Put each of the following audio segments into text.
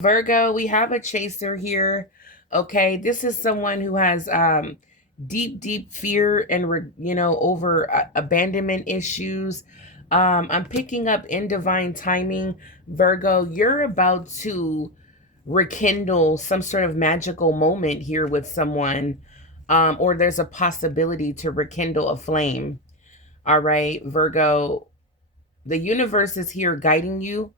Virgo, we have a chaser here. Okay, this is someone who has deep fear and over abandonment issues. I'm picking up in divine timing. Virgo, you're about to rekindle some sort of magical moment here with someone, or there's a possibility to rekindle a flame. All right, Virgo, the universe is here guiding you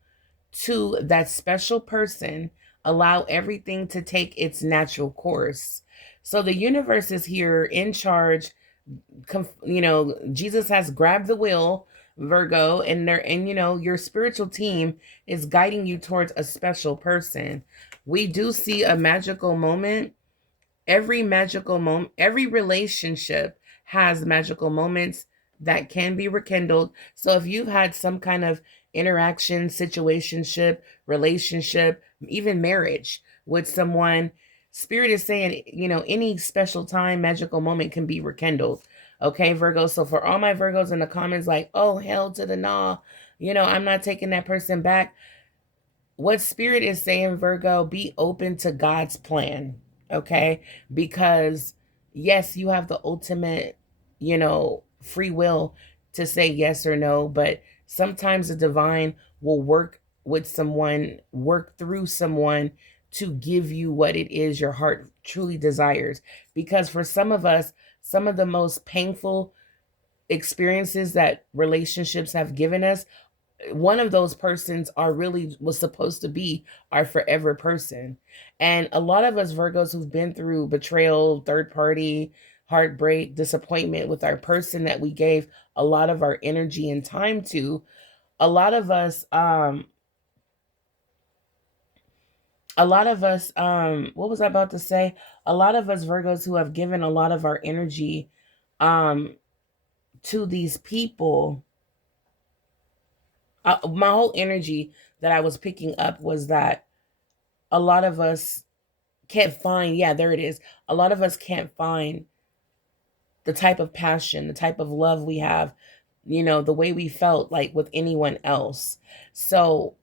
to that special person. Allow everything to take its natural course. So the universe is here in charge. Jesus has grabbed the wheel, Virgo, and your spiritual team is guiding you towards a special person. We do see a magical moment. Every magical moment, every relationship has magical moments that can be rekindled. So if you've had some kind of interaction, situationship, relationship, even marriage with someone, spirit is saying, any special time, magical moment can be rekindled. Okay, Virgo. So for all my Virgos in the comments, like, oh, hell to the nah, I'm not taking that person back. What spirit is saying, Virgo, be open to God's plan. Okay, because yes, you have the ultimate, free will to say yes or no, but sometimes the divine will work with someone, work through someone to give you what it is your heart truly desires. Because for some of us, some of the most painful experiences that relationships have given us, one of those persons are really was supposed to be our forever person. And a lot of us Virgos who've been through betrayal, third party, heartbreak, disappointment with our person that we gave a lot of our energy and time to, a lot of us what was I about to say? A lot of us Virgos who have given a lot of our energy um to these people, my whole energy that I was picking up was that a lot of us can't find, yeah, there it is. A lot of us can't find the type of passion, the type of love we have, the way we felt like with anyone else. So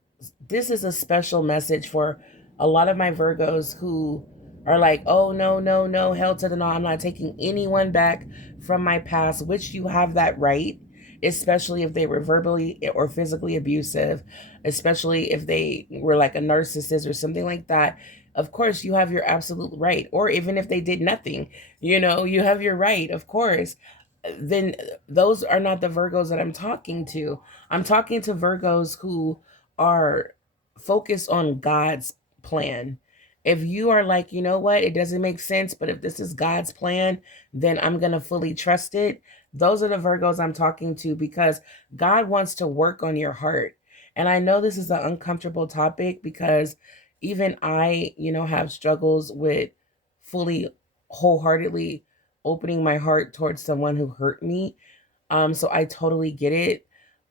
this is a special message for a lot of my Virgos who are like, oh, no, no, no, hell to the no. I'm not taking anyone back from my past, which you have that right, especially if they were verbally or physically abusive, especially if they were like a narcissist or something like that. Of course, you have your absolute right. Or even if they did nothing, you have your right, of course. Then those are not the Virgos that I'm talking to. I'm talking to Virgos who are focused on God's plan. If you are like, you know what, it doesn't make sense, but if this is God's plan, then I'm going to fully trust it. Those are the Virgos I'm talking to because God wants to work on your heart. And I know this is an uncomfortable topic because even I, have struggles with fully, wholeheartedly opening my heart towards someone who hurt me. So I totally get it.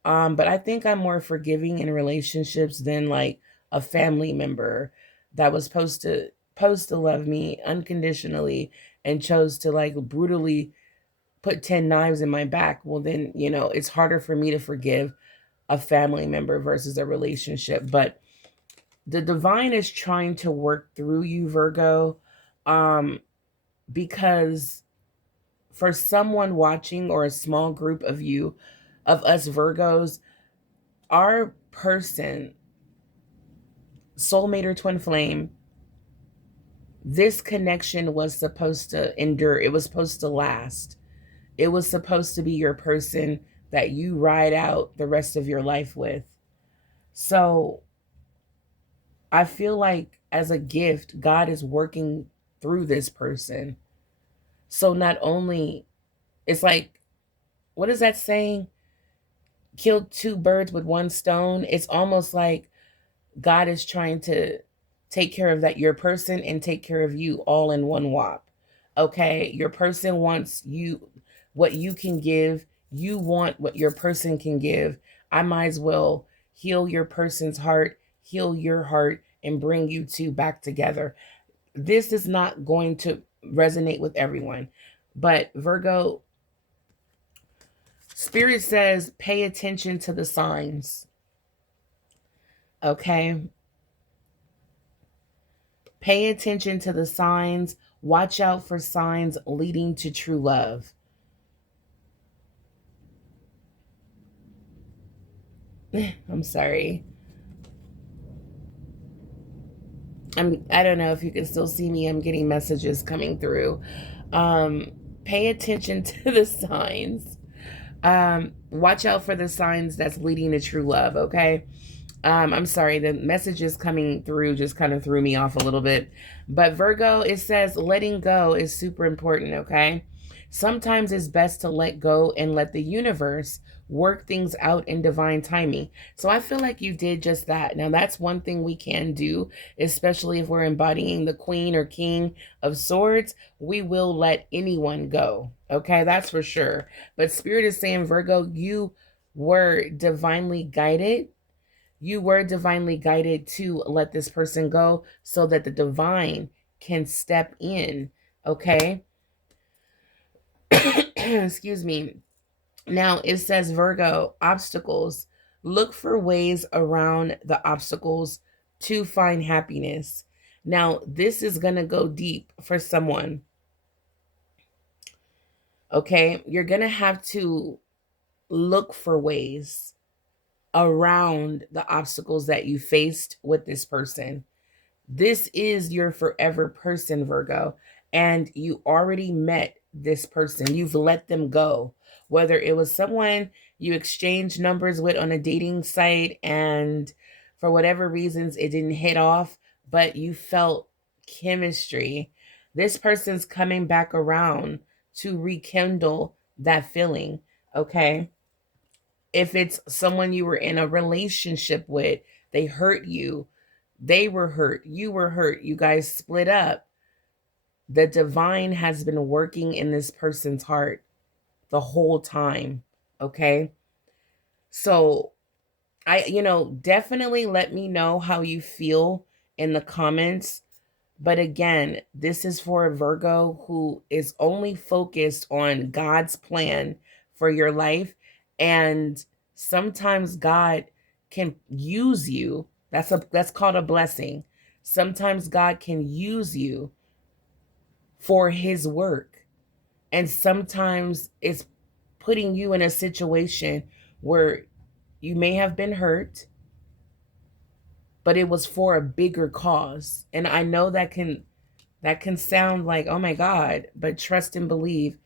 But I think I'm more forgiving in relationships than like a family member that was supposed to love me unconditionally and chose to like brutally put 10 knives in my back. Well, then, it's harder for me to forgive a family member versus a relationship. But the divine is trying to work through you, Virgo, um, because for someone watching or a small group of you, of us Virgos, our person, soulmate or twin flame, this connection was supposed to endure. It was supposed to last. It was supposed to be your person that you ride out the rest of your life with. So I feel like as a gift, God is working through this person. So not only, it's like, what is that saying? Kill two birds with one stone. It's almost like God is trying to take care of that your person and take care of you all in one whop. Okay, your person wants you what you can give. You want what your person can give. I might as well heal your person's heart, heal your heart, and bring you two back together. This is not going to resonate with everyone, but Virgo, Spirit says pay attention to the signs. Okay, Pay attention to the signs. Watch out for signs leading to true love. I'm sorry. I don't know if you can still see me. I'm getting messages coming through. Um, Pay attention to the signs. Watch out for the signs that's leading to true love, okay? I'm sorry, the messages coming through just kind of threw me off a little bit. But Virgo, it says letting go is super important, okay? Sometimes it's best to let go and let the universe work things out in divine timing. So I feel like you did just that. Now, that's one thing we can do, especially if we're embodying the queen or king of swords. We will let anyone go, okay? That's for sure. But Spirit is saying, Virgo, you were divinely guided. You were divinely guided to let this person go so that the divine can step in. Okay. Excuse me. Now it says, Virgo, obstacles. Look for ways around the obstacles to find happiness. Now, this is going to go deep for someone. Okay. You're going to have to look for ways around the obstacles that you faced with this person. This is your forever person, Virgo, and you already met this person. You've let them go. Whether it was someone you exchanged numbers with on a dating site and for whatever reasons it didn't hit off, but you felt chemistry. This person's coming back around to rekindle that feeling, okay? If it's someone you were in a relationship with, they hurt you, they were hurt, you were hurt, you guys split up. The divine has been working in this person's heart the whole time. Okay. So definitely let me know how you feel in the comments. But again, this is for a Virgo who is only focused on God's plan for your life. And sometimes God can use you. That's called a blessing. Sometimes God can use you for his work. And sometimes it's putting you in a situation where you may have been hurt, but it was for a bigger cause. And I know that can sound like, oh my God, but trust and believe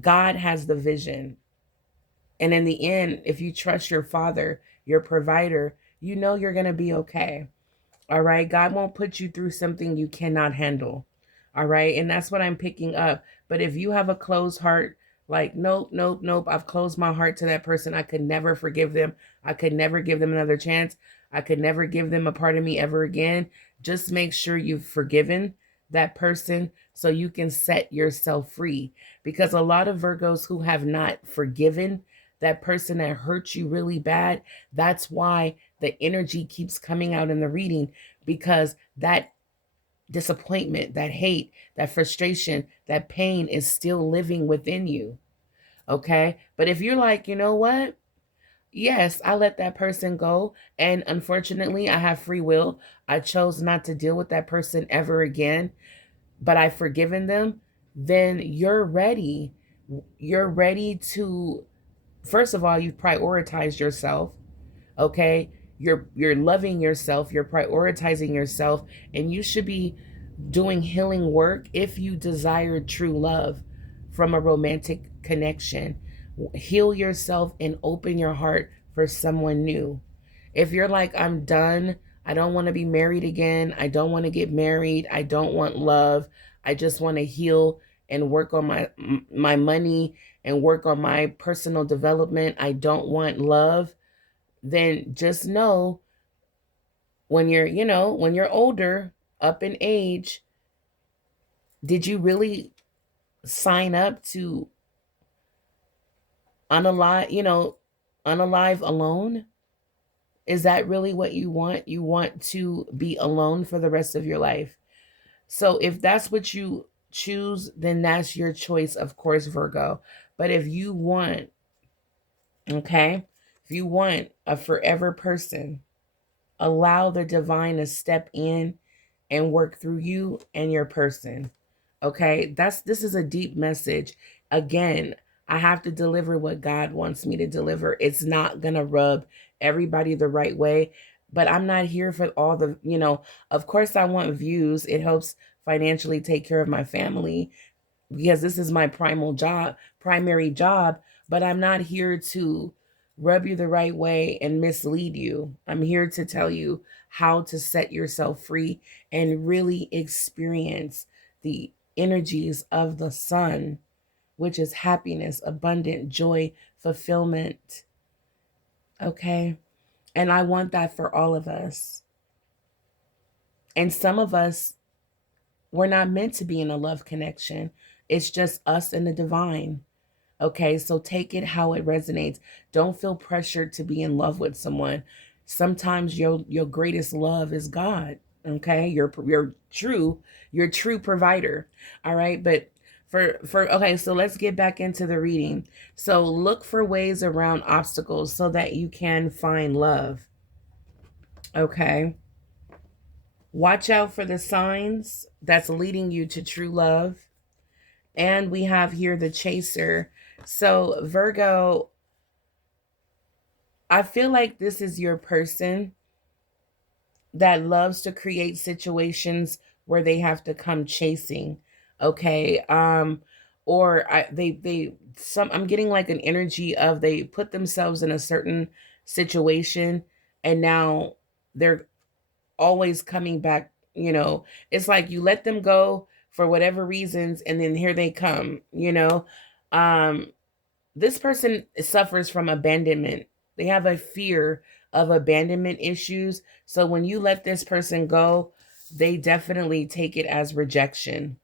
God has the vision. And in the end, if you trust your father, your provider, you know you're going to be okay. All right. God won't put you through something you cannot handle. All right. And that's what I'm picking up. But if you have a closed heart, like, nope, nope, nope, I've closed my heart to that person. I could never forgive them. I could never give them another chance. I could never give them a part of me ever again. Just make sure you've forgiven that person so you can set yourself free. Because a lot of Virgos who have not forgiven that person that hurt you really bad, that's why the energy keeps coming out in the reading, because that disappointment, that hate, that frustration, that pain is still living within you. Okay. But if you're like, you know what? Yes, I let that person go. And unfortunately, I have free will. I chose not to deal with that person ever again, but I've forgiven them. Then you're ready. You're ready to, first of all, you've prioritized yourself. Okay. You're loving yourself, you're prioritizing yourself, and you should be doing healing work if you desire true love from a romantic connection. Heal yourself and open your heart for someone new. If you're like, I'm done, I don't want to be married again, I don't want to get married, I don't want love, I just want to heal and work on my money and work on my personal development, I don't want love, then just know when you're older, up in age, did you really sign up to unalive, unalive alone? Is that really what you want? You want to be alone for the rest of your life. So if that's what you choose, then that's your choice, of course, Virgo. But if you want, okay, if you want a forever person, allow the divine to step in and work through you and your person. Okay? This is a deep message. Again, I have to deliver what God wants me to deliver. It's not going to rub everybody the right way, but I'm not here for all the, of course I want views. It helps financially take care of my family because this is my primary job, but I'm not here to rub you the right way and mislead you. I'm here to tell you how to set yourself free and really experience the energies of the sun, which is happiness, abundant joy, fulfillment. Okay? And I want that for all of us. And some of us, we're not meant to be in a love connection. It's just us and the divine. Okay, so take it how it resonates. Don't feel pressured to be in love with someone. Sometimes your greatest love is God. Okay, your true provider. All right, but okay, so let's get back into the reading. So look for ways around obstacles so that you can find love. Okay. Watch out for the signs that's leading you to true love. And we have here the chaser. So Virgo, I feel like this is your person that loves to create situations where they have to come chasing. Okay. I'm getting like an energy of they put themselves in a certain situation and now they're always coming back. It's like you let them go for whatever reasons and then here they come. This person suffers from abandonment. They have a fear of abandonment issues. So when you let this person go, they definitely take it as rejection.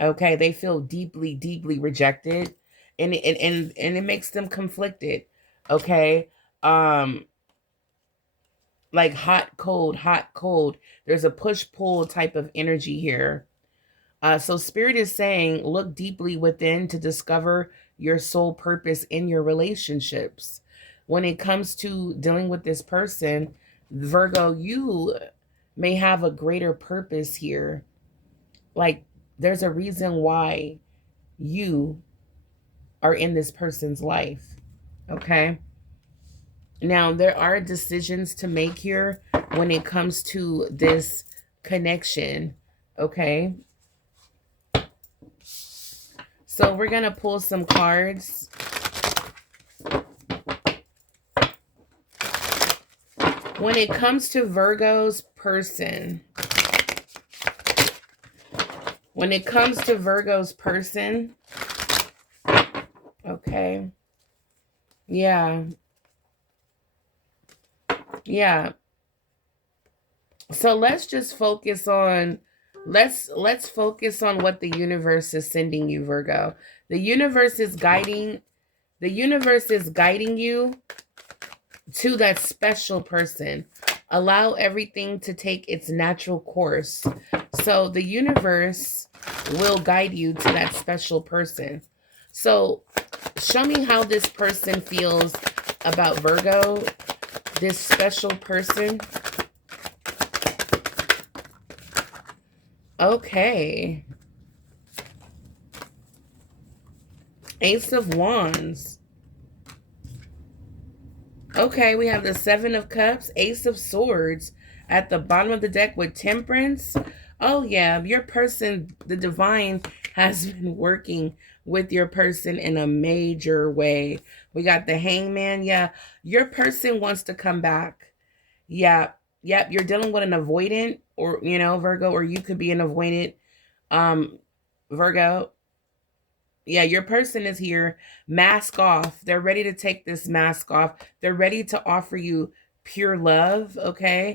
Okay, they feel deeply, deeply rejected, and it makes them conflicted. Okay, like hot, cold, hot, cold. There's a push pull type of energy here. So Spirit is saying, look deeply within to discover your soul purpose in your relationships. When it comes to dealing with this person, Virgo, you may have a greater purpose here. Like there's a reason why you are in this person's life. Okay. Now, there are decisions to make here when it comes to this connection. Okay. So we're going to pull some cards. When it comes to Virgo's person, okay. Yeah. So let's just focus on let's focus on what the universe is sending you, Virgo. The universe is guiding you to that special person. Allow everything to take its natural course. So the universe will guide you to that special person. So show me how this person feels about Virgo, this special person. Okay. Ace of Wands. Okay, we have the Seven of Cups, Ace of Swords at the bottom of the deck with Temperance. Oh yeah, your person, the divine, has been working with your person in a major way. We got the Hangman. Yeah, your person wants to come back. Yeah, yep, you're dealing with an avoidant, or Virgo, or you could be an avoidant, Virgo. Yeah, your person is here. Mask off. They're ready to take this mask off. They're ready to offer you pure love, okay?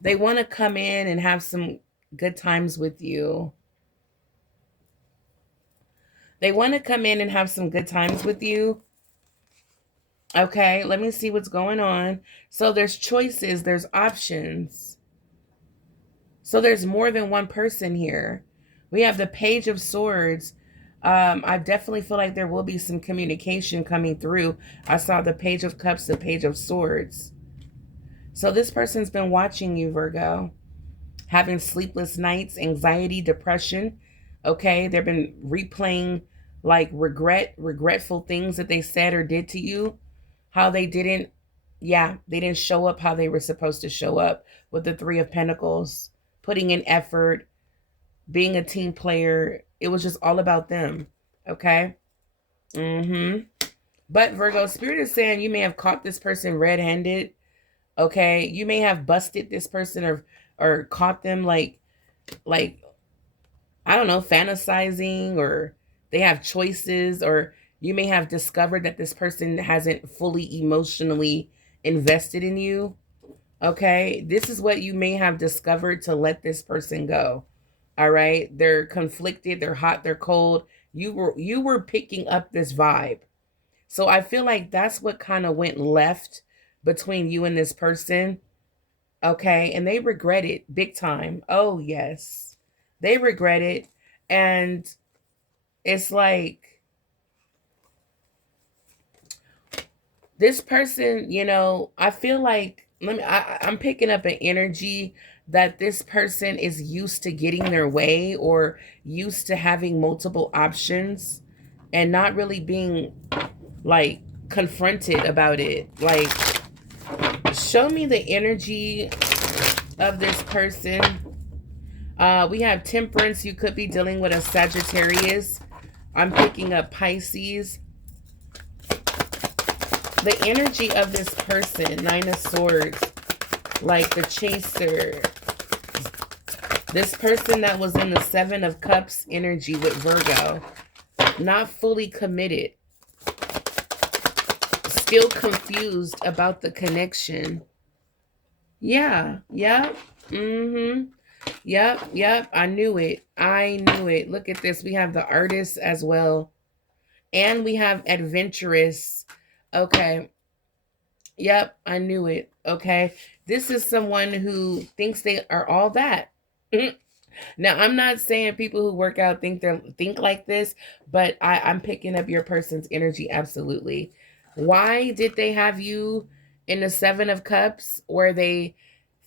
They want to come in and have some good times with you. They want to come in and have some good times with you. Okay, let me see what's going on. So there's choices, there's options. So there's more than one person here. We have the Page of Swords. I definitely feel like there will be some communication coming through. I saw the Page of Cups, the Page of Swords. So this person's been watching you, Virgo. having sleepless nights, anxiety, depression. Okay, they've been replaying like regretful things that they said or did to you, how they didn't, yeah, they didn't show up how they were supposed to show up with the Three of Pentacles, putting in effort, being a team player. It was just all about them. Okay. But Virgo, Spirit is saying you may have caught this person red-handed. Okay, you may have busted this person or caught them like I don't know, fantasizing, or they have choices, or you may have discovered that this person hasn't fully emotionally invested in you. Okay, this is what you may have discovered to let this person go. All right, they're conflicted, they're hot, they're cold. You were picking up this vibe. So I feel like that's what kind of went left between you and this person. Okay, and they regret it big time. Oh, yes. They regret it. And it's like this person, I feel like I'm picking up an energy that this person is used to getting their way, or used to having multiple options and not really being like confronted about it. Like, show me the energy of this person. We have Temperance. You could be dealing with a Sagittarius. I'm picking up Pisces. The energy of this person, Nine of Swords, like the Chaser. This person that was in the Seven of Cups energy with Virgo, not fully committed, still confused about the connection. Yeah, yep, yep, I knew it. I knew it. Look at this. We have the Artist as well. And we have Adventurous. Okay. Yep, I knew it. Okay. This is someone who thinks they are all that. Now, I'm not saying people who work out think like this, but I'm picking up your person's energy absolutely. Why did they have you in the Seven of Cups, where they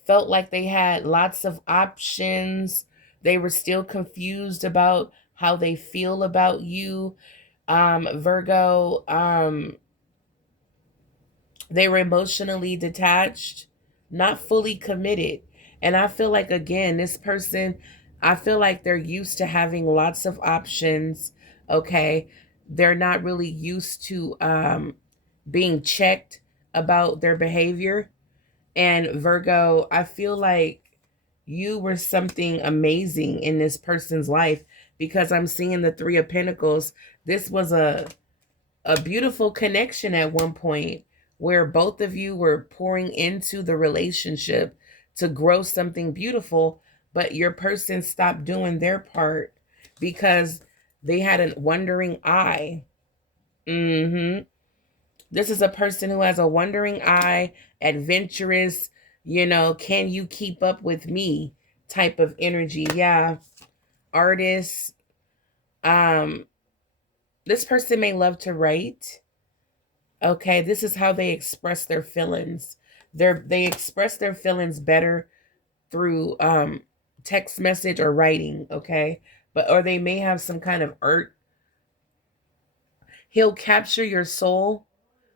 felt like they had lots of options? They were still confused about how they feel about you, Virgo. They were emotionally detached, not fully committed. And I feel like, again, this person, I feel like they're used to having lots of options. Okay. They're not really used to being checked about their behavior. And Virgo, I feel like you were something amazing in this person's life, because I'm seeing the Three of Pentacles. This was a beautiful connection at one point, where both of you were pouring into the relationship to grow something beautiful, but your person stopped doing their part because they had a wandering eye. This is a person who has a wandering eye, adventurous, can you keep up with me type of energy. Yeah. Artist. Um, this person may love to write. Okay, this is how they express their feelings. They express their feelings better through text message or writing, okay? But or they may have some kind of art. He'll capture your soul,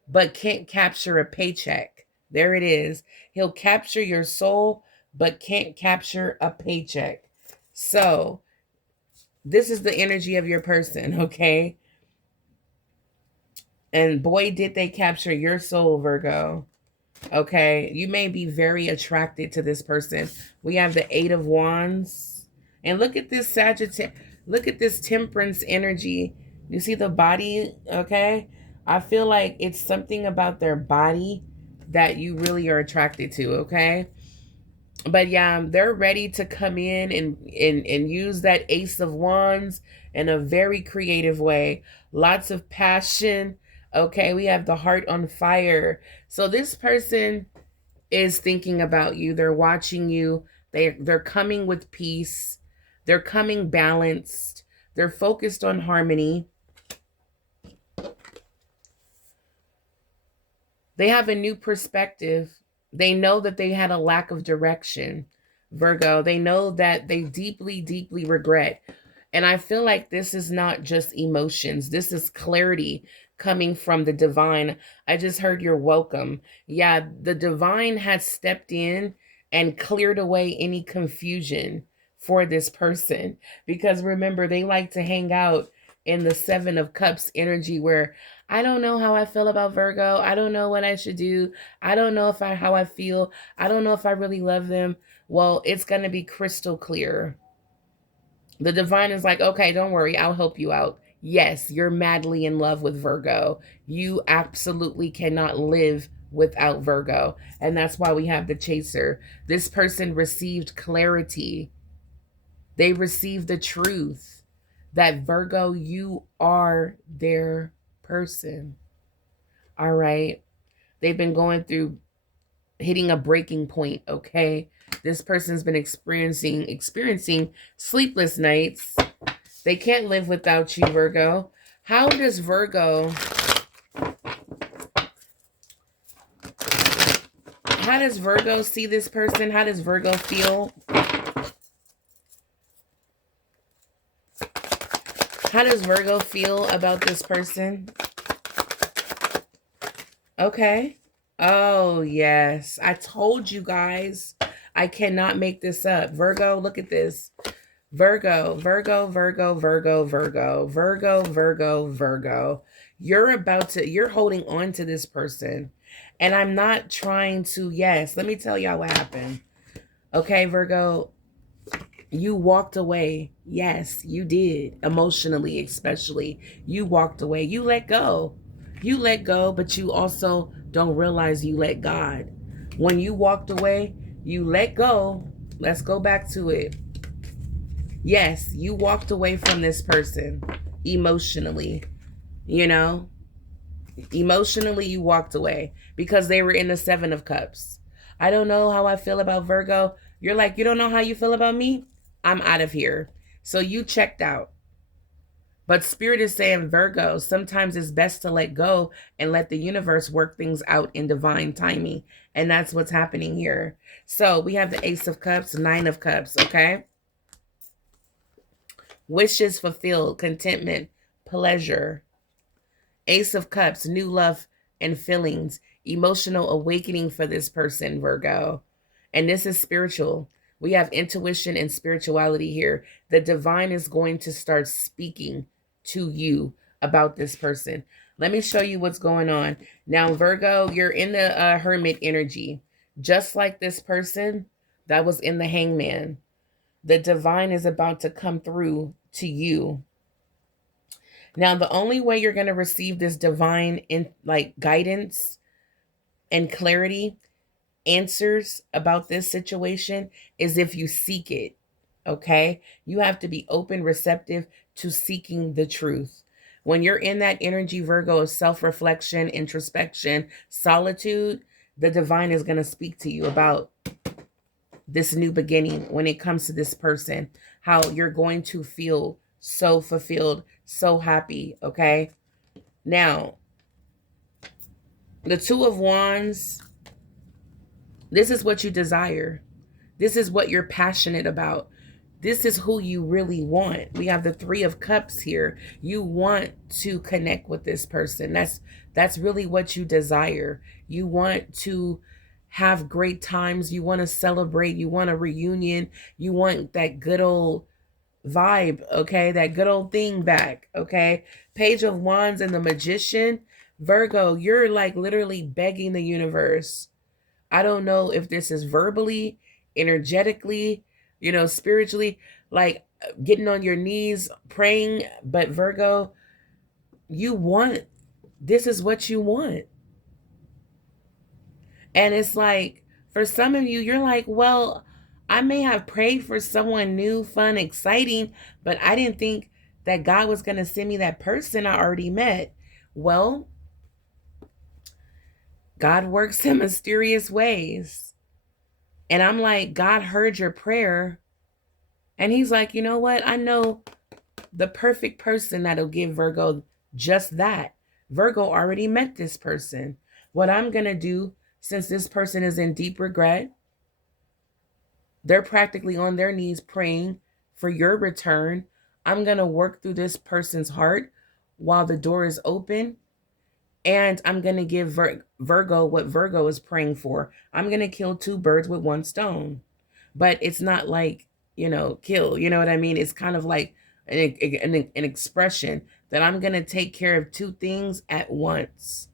but can't capture a paycheck. There it is. He'll capture your soul, but can't capture a paycheck. So, this is the energy of your person, okay? And boy, did they capture your soul, Virgo. Okay, you may be very attracted to this person. We have the Eight of Wands. And look at this Sagittarius. Look at this Temperance energy. You see the body, okay? I feel like it's something about their body that you really are attracted to, okay? But yeah, they're ready to come in and use that Ace of Wands in a very creative way. Lots of passion. Okay, we have the Heart on Fire. So this person is thinking about you. They're watching you. They're coming with peace. They're coming balanced. They're focused on harmony. They have a new perspective. They know that they had a lack of direction. Virgo. They know that they deeply, deeply regret. And I feel like this is not just emotions. This is clarity coming from the divine. I just heard you're welcome. Yeah, the divine has stepped in and cleared away any confusion for this person. Because remember, they like to hang out in the Seven of Cups energy where I don't know how I feel about Virgo. I don't know what I should do. I don't know if I how I feel. I don't know if I really love them. Well, it's going to be crystal clear. The divine is like, okay, don't worry, I'll help you out. Yes, you're madly in love with Virgo. You absolutely cannot live without Virgo. And that's why we have the chaser. This person received clarity. They received the truth that Virgo, you are their person. All right. They've been going through hitting a breaking point, okay? This person's been experiencing sleepless nights. They can't live without you, Virgo. How does Virgo see this person? How does Virgo feel? How does Virgo feel about this person? Okay. Oh, yes. I told you guys. I cannot make this up. Virgo, look at this. Virgo, Virgo, Virgo, Virgo, Virgo, Virgo, Virgo, Virgo. You're holding on to this person. And I'm not trying to, yes, let me tell y'all what happened. Okay, Virgo, you walked away. Yes, you did. Emotionally, especially. You walked away. You let go. You let go, but you also don't realize you let God. When you walked away, you let go. Let's go back to it. Yes, you walked away from this person emotionally, you know? Emotionally, you walked away because they were in the Seven of Cups. I don't know how I feel about Virgo. You're like, you don't know how you feel about me? I'm out of here. So you checked out. But Spirit is saying, Virgo, sometimes it's best to let go and let the universe work things out in divine timing. And that's what's happening here. So we have the Ace of Cups, Nine of Cups, okay? Wishes fulfilled, contentment, pleasure. Ace of Cups, new love and feelings, emotional awakening for this person, Virgo. And this is spiritual. We have intuition and spirituality here. The divine is going to start speaking to you about this person. Let me show you what's going on. Now, Virgo, you're in the hermit energy. Just like this person that was in the hangman. The divine is about to come through to you. Now, the only way you're going to receive this divine guidance and clarity, answers about this situation is if you seek it. Okay? You have to be open, receptive to seeking the truth. When you're in that energy, Virgo, of self-reflection, introspection, solitude, the divine is going to speak to you about this new beginning when it comes to this person, how you're going to feel so fulfilled, so happy, okay? Now, the Two of Wands, this is what you desire. This is what you're passionate about. This is who you really want. We have the Three of Cups here. You want to connect with this person. That's really what you desire. You want to have great times. You want to celebrate. You want a reunion. You want that good old vibe, okay? That good old thing back, okay? Page of Wands and the Magician. Virgo, you're like literally begging the universe. I don't know if this is verbally, energetically, spiritually, like getting on your knees, praying. But Virgo, this is what you want. And it's like, for some of you, you're like, well, I may have prayed for someone new, fun, exciting, but I didn't think that God was going to send me that person I already met. Well, God works in mysterious ways. And I'm like, God heard your prayer. And he's like, you know what? I know the perfect person that'll give Virgo just that. Virgo already met this person. What I'm going to do, since this person is in deep regret, They're practically on their knees praying for your return. I'm going to work through this person's heart while the door is open. And I'm going to give Virgo what Virgo is praying for. I'm going to kill two birds with one stone. But it's not like, kill. You know what I mean? It's kind of like an expression that I'm going to take care of two things at once.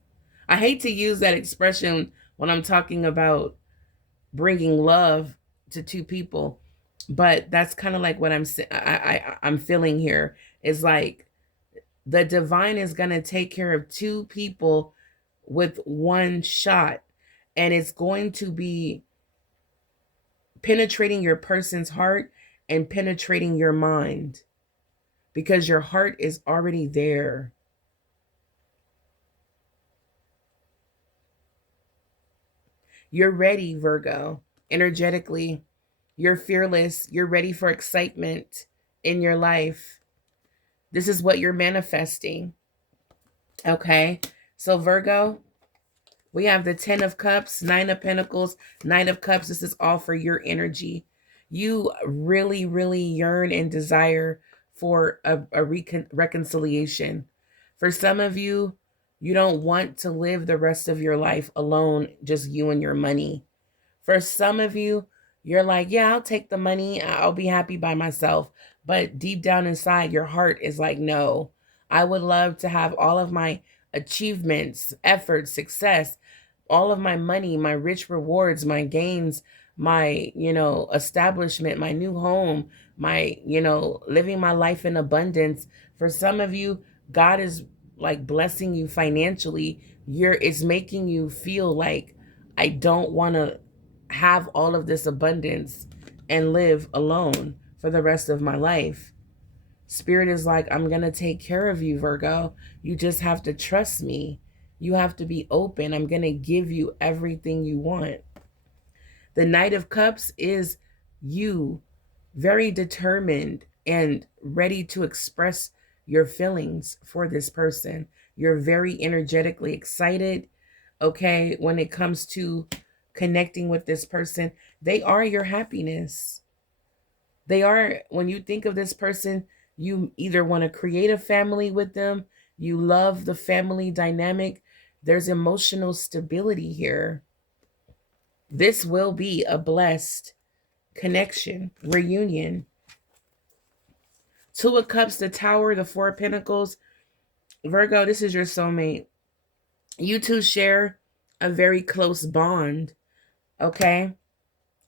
I hate to use that expression when I'm talking about bringing love to two people, but that's kind of like what I'm feeling here is like the divine is going to take care of two people with one shot, and it's going to be penetrating your person's heart and penetrating your mind because your heart is already there. You're ready, Virgo, energetically. You're fearless. You're ready for excitement in your life. This is what you're manifesting. Okay. So, Virgo, we have the 10 of Cups, 9 of Pentacles, 9 of Cups. This is all for your energy. You really, really yearn and desire for a reconciliation. For some of you, you don't want to live the rest of your life alone, just you and your money. For some of you, you're like, yeah, I'll take the money. I'll be happy by myself. But deep down inside, your heart is like, no, I would love to have all of my achievements, efforts, success, all of my money, my rich rewards, my gains, my, establishment, my new home, my, living my life in abundance. For some of you, God is like blessing you financially. It's making you feel like, I don't want to have all of this abundance and live alone for the rest of my life. Spirit is like, I'm going to take care of you, Virgo. You just have to trust me. You have to be open. I'm going to give you everything you want. The Knight of Cups is you, very determined and ready to express your feelings for this person. You're very energetically excited, okay, when it comes to connecting with this person. They are your happiness. They are, when you think of this person, you either want to create a family with them, you love the family dynamic, there's emotional stability here. This will be a blessed connection, reunion. Two of Cups, the Tower, the Four of Pentacles. Virgo, this is your soulmate. You two share a very close bond, okay?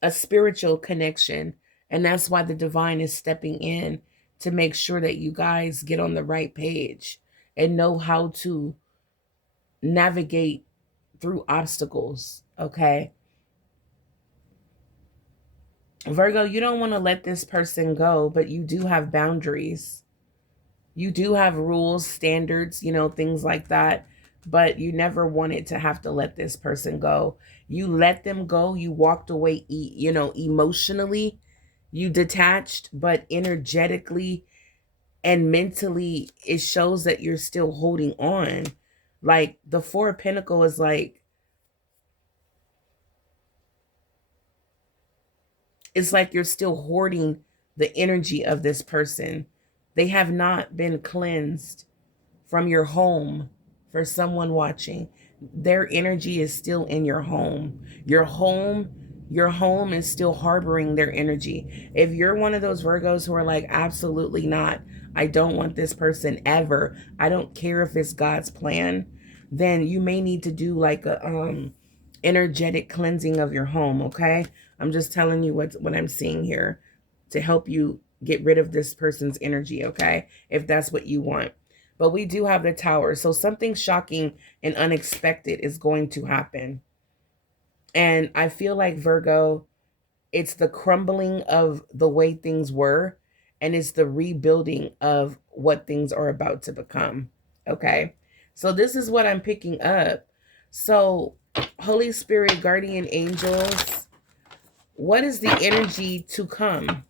A spiritual connection. And that's why the divine is stepping in to make sure that you guys get on the right page and know how to navigate through obstacles, okay? Virgo, you don't want to let this person go, but you do have boundaries. You do have rules, standards, things like that, but you never wanted to have to let this person go. You let them go. You walked away, emotionally. You detached, but energetically and mentally, it shows that you're still holding on. Like the Four of Pentacles is like, it's like you're still hoarding the energy of this person. They have not been cleansed from your home. For someone watching, their energy is still in your home. Your home is still harboring their energy. If you're one of those Virgos who are like, absolutely not, I don't want this person ever, I don't care if it's God's plan, then you may need to do like a energetic cleansing of your home, okay? I'm just telling you what I'm seeing here to help you get rid of this person's energy, okay? If that's what you want. But we do have the Tower. So something shocking and unexpected is going to happen. And I feel like, Virgo, it's the crumbling of the way things were, and it's the rebuilding of what things are about to become. Okay? So this is what I'm picking up. So, Holy Spirit, guardian angels, what is the energy to come?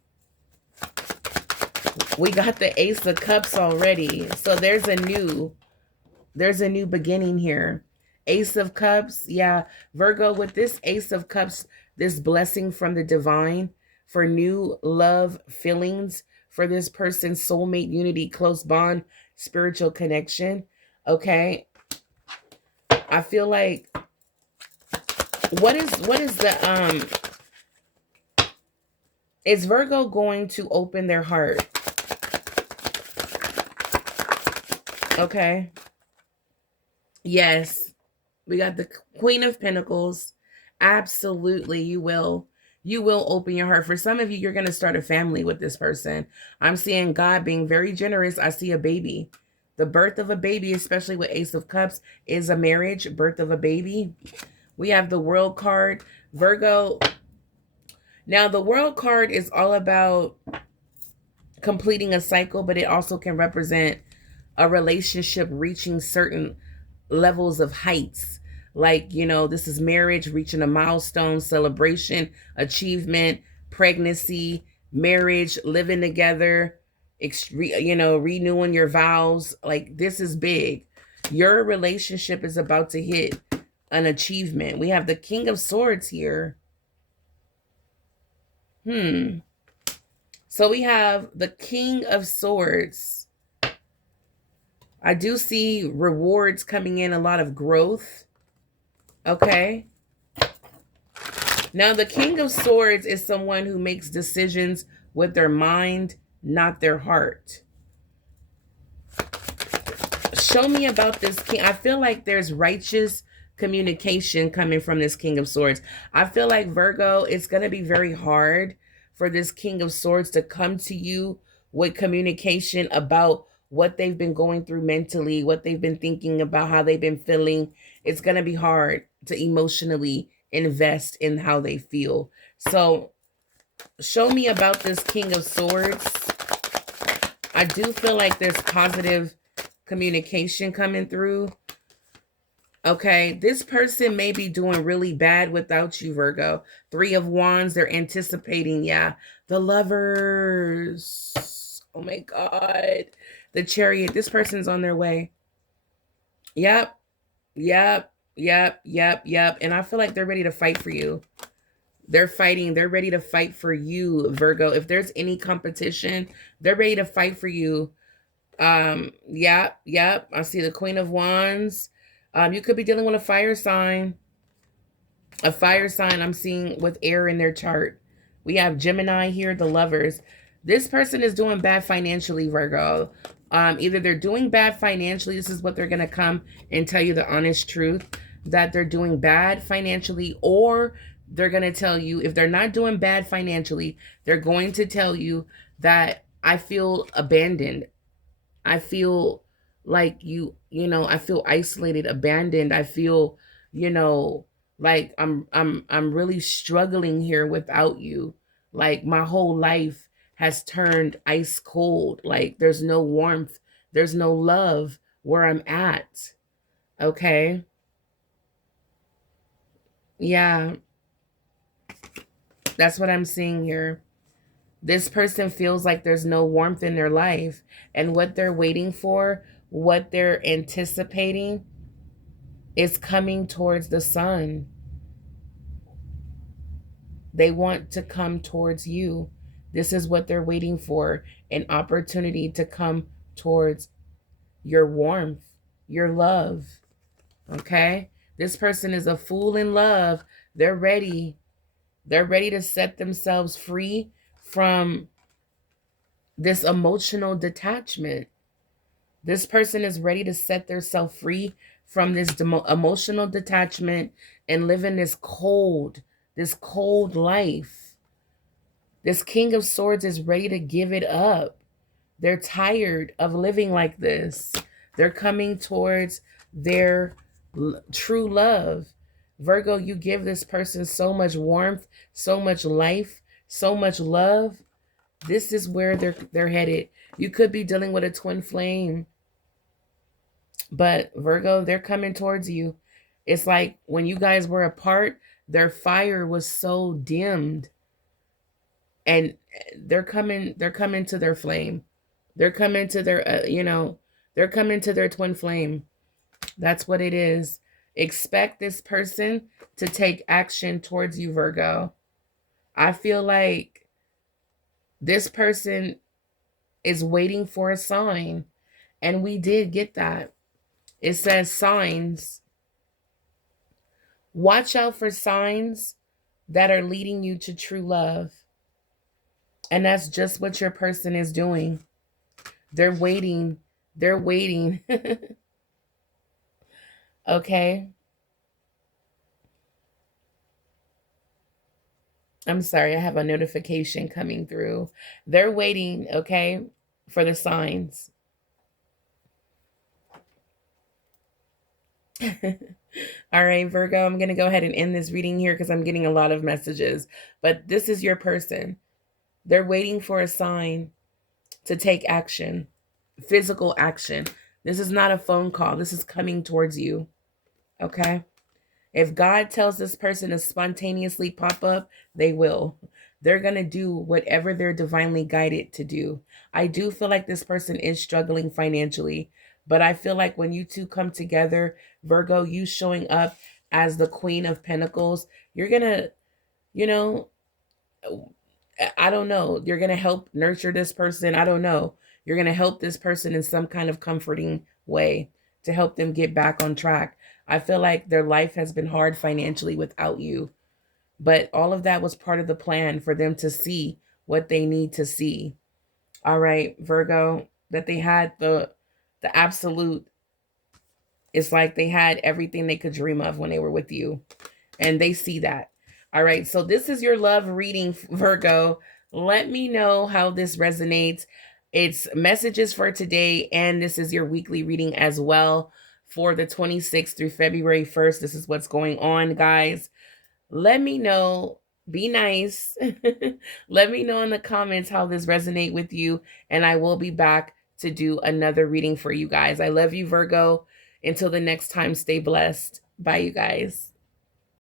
We got the Ace of Cups already. So there's a new beginning here. Ace of Cups. Yeah, Virgo, with this Ace of Cups, this blessing from the divine, for new love feelings for this person, soulmate unity, close bond, spiritual connection. Okay. I feel like what is the is Virgo going to open their heart? Okay. Yes. We got the Queen of Pentacles. Absolutely, you will. You will open your heart. For some of you, you're going to start a family with this person. I'm seeing God being very generous. I see a baby. The birth of a baby, especially with Ace of Cups, is a marriage, birth of a baby. We have the World card. Virgo. Now, the World card is all about completing a cycle, but it also can represent a relationship reaching certain levels of heights. Like, this is marriage, reaching a milestone, celebration, achievement, pregnancy, marriage, living together, renewing your vows. Like, this is big. Your relationship is about to hit an achievement. We have the King of Swords here. So we have the King of Swords. I do see rewards coming in, a lot of growth. Okay. Now, the King of Swords is someone who makes decisions with their mind, not their heart. Show me about this king. I feel like there's righteous communication coming from this King of Swords. I feel like, Virgo, it's going to be very hard for this King of Swords to come to you with communication about what they've been going through mentally, what they've been thinking about, how they've been feeling. It's going to be hard to emotionally invest in how they feel. So show me about this King of Swords. I do feel like there's positive communication coming through. Okay, this person may be doing really bad without you, Virgo. 3 of Wands, they're anticipating, yeah. The Lovers. Oh my God. The Chariot, this person's on their way. Yep. And I feel like they're ready to fight for you. They're fighting. They're ready to fight for you, Virgo. If there's any competition, they're ready to fight for you. Yep. I see the Queen of Wands. You could be dealing with a fire sign. A fire sign I'm seeing with air in their chart. We have Gemini here, the Lovers. This person is doing bad financially, Virgo. Either they're doing bad financially. This is what they're going to come and tell you the honest truth, that they're doing bad financially, or they're going to tell you, if they're not doing bad financially, they're going to tell you that I feel abandoned. I feel like I feel isolated, abandoned. I feel, like I'm really struggling here without you. Like, my whole life has turned ice cold. Like, there's no warmth, there's no love where I'm at. Okay? Yeah. That's what I'm seeing here. This person feels like there's no warmth in their life, and what they're waiting for, what they're anticipating, is coming towards the sun. They want to come towards you. This is what they're waiting for, an opportunity to come towards your warmth, your love. Okay? This person is a fool in love. They're ready. They're ready to set themselves free from this emotional detachment. This person is ready to set themselves free from this emotional detachment and live in this cold life. This King of Swords is ready to give it up. They're tired of living like this. They're coming towards their true love. Virgo, you give this person so much warmth, so much life, so much love. This is where they're headed. You could be dealing with a twin flame. But Virgo, they're coming towards you. It's like when you guys were apart, their fire was so dimmed. And they're coming to their flame. They're coming to their they're coming to their twin flame. That's what it is. Expect this person to take action towards you, Virgo. I feel like This person is waiting for a sign. And we did get that. It says signs. Watch out for signs that are leading you to true love. And that's just what your person is doing. They're waiting. They're waiting. Okay. I'm sorry, I have a notification coming through. They're waiting, okay, for the signs. All right, Virgo, I'm going to go ahead and end this reading here because I'm getting a lot of messages. But this is your person. They're waiting for a sign to take action, physical action. This is not a phone call. This is coming towards you, okay? If God tells this person to spontaneously pop up, they will. They're going to do whatever they're divinely guided to do. I do feel like this person is struggling financially, but I feel like when you two come together, Virgo, you showing up as the Queen of Pentacles, you're going to, you know, I don't know. You're going to help nurture this person. I don't know. You're going to help this person in some kind of comforting way to help them get back on track. I feel like their life has been hard financially without you, but all of that was part of the plan for them to see what they need to see. All right, Virgo, that they had the absolute, it's like they had everything they could dream of when they were with you, and they see that. All right, so this is your love reading, Virgo. Let me know how this resonates. It's messages for today, and this is your weekly reading as well for the 26th through February 1st. This is what's going on, guys. Let me know. Be nice. Let me know in the comments how this resonate with you, and I will be back to do another reading for you guys. I love you, Virgo. Until the next time, stay blessed. Bye, you guys.